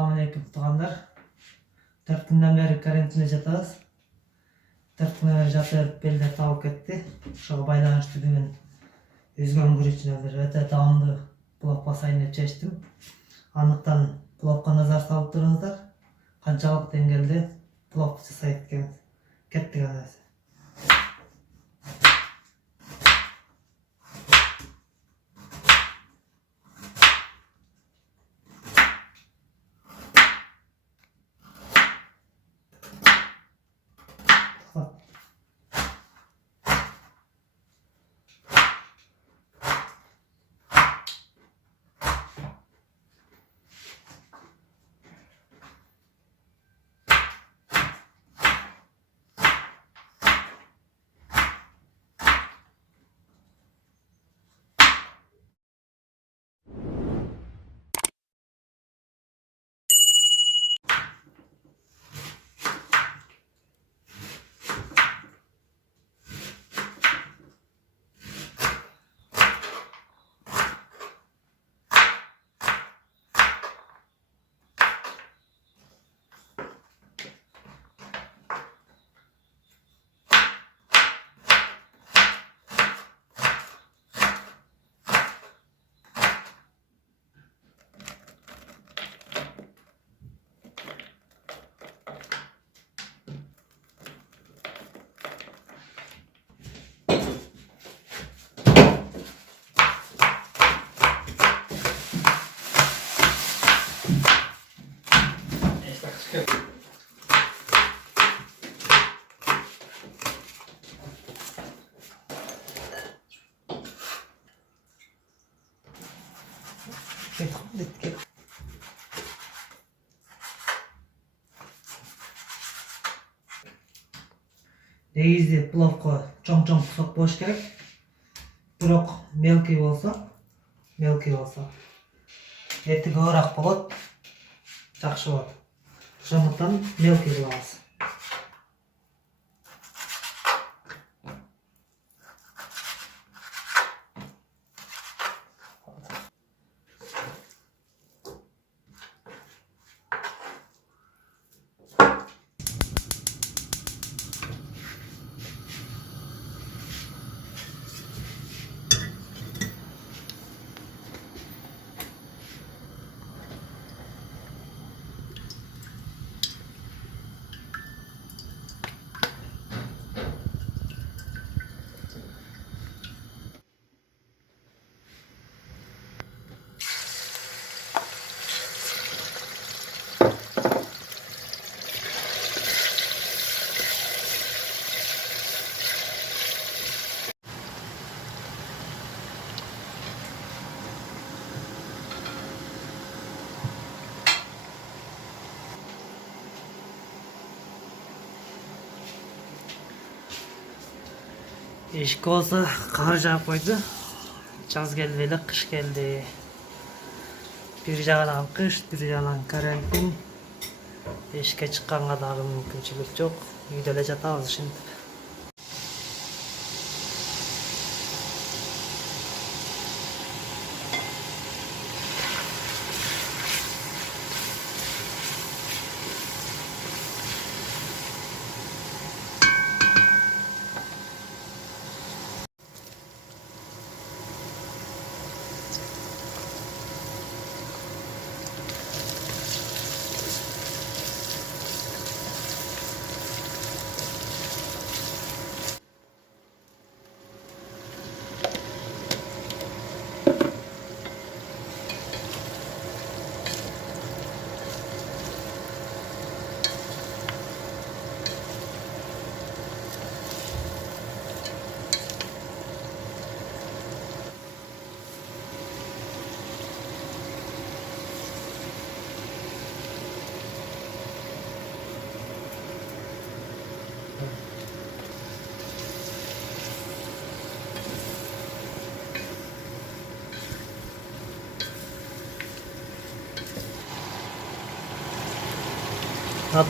Assalamualaikum tug'anlar. 4 kundan beri karantinda жатабыз. 4 kundan beri жатып белдер табып кетти. Ошого байланыштуу бүгүн өзгөрүнгөр үчүн өтө даамдуу плов басайын деп чечтим. Андыктан пловго назар салып туруңуздар. Канчалык деңгээлде плов жасайт экенбиз. Кеттик анысы. Негизде пловго чоң кусок болуш керек. Бирок мелкий болсо эти көбүрөөк болот, жакшы болот. Ошондуктан мелкий кылабыз. Эшик болсо кар жаап койду. Жаз келди эле, кыш келди. Бир жагынан кыш, бир жагынан карантин. Эшикке чыкканга дагы мүмкүнчүлүк жок. Үйдө эле жатабыз ушинтип.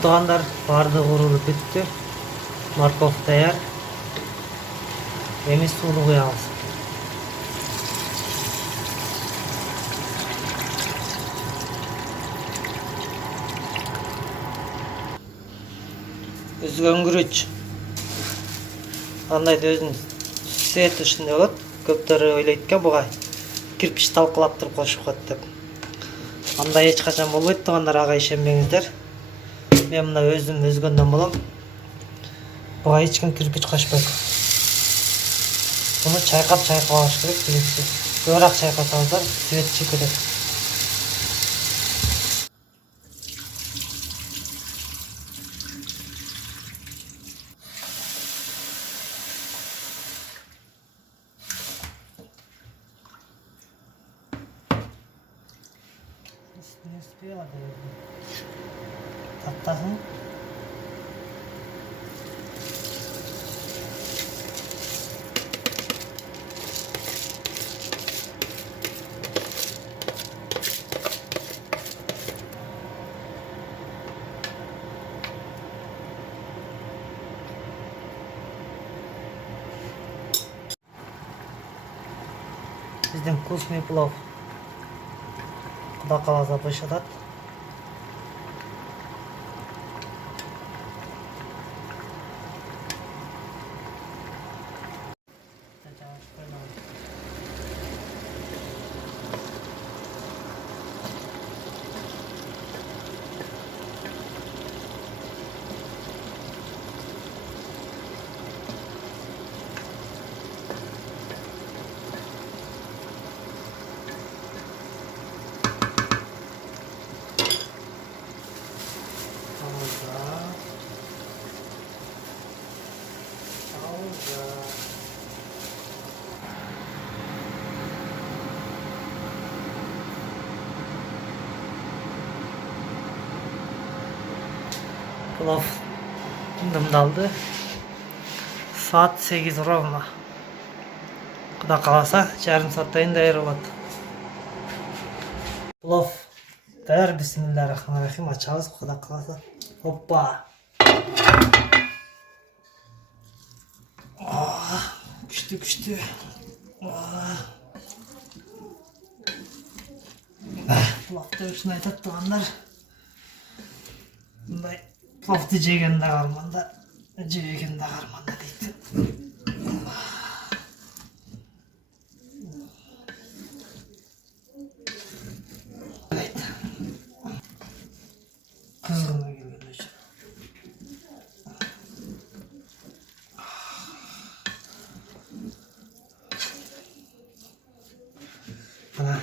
Туугандар, баардыгы урулуп бүттү. Морков даяр. Эми сууну куябыз. Үзгөн күрүч. Андай өзүнүн свет ушундай болот. Көптөр ойлойт экен буга кирпич талкалап туруп кошуп коет деп. Андай эч качан болбойт туугандар, ага ишенбеңиздер. Мен мына өзүм өзгөндөн болом. Буга эч ким кирпич кошпойт. Буну чайкап алыш керек дегенчи. Көбүрөөк чайкасаңыздар свет чыгып кетет. Не успела, таптасын. Биздин вкусный плов. Куда каласа бышатат. Плов дымдалды. Saat 8 ровно. Куда каласа жарым сааттан даяр болот. Плов даяр. Бисмиллахиррахманиррахим. Ачабыз куда каласа. Опа. Күчтүү. Пловду ушуну айтат туугандар. Мындай пловду жеген да карманда, жебеген да карманда дейт. Кызгына келген өчү. Ana.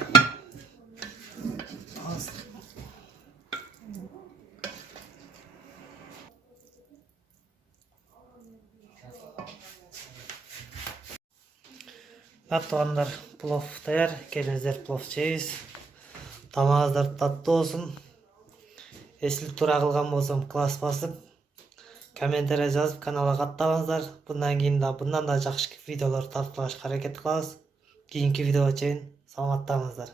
Туугандар, плов даяр. Келиңиздер плов жейбиз. Тамагыңыздар таттуу болсун. Эсилип тура кылган болсом класс басып, комментарий жазып, каналга каттабаңыздар. Bundan да жакшы видеолор тартуулашка аракет кылабыз. Кийинки видеого чейин саламаттаңыздар.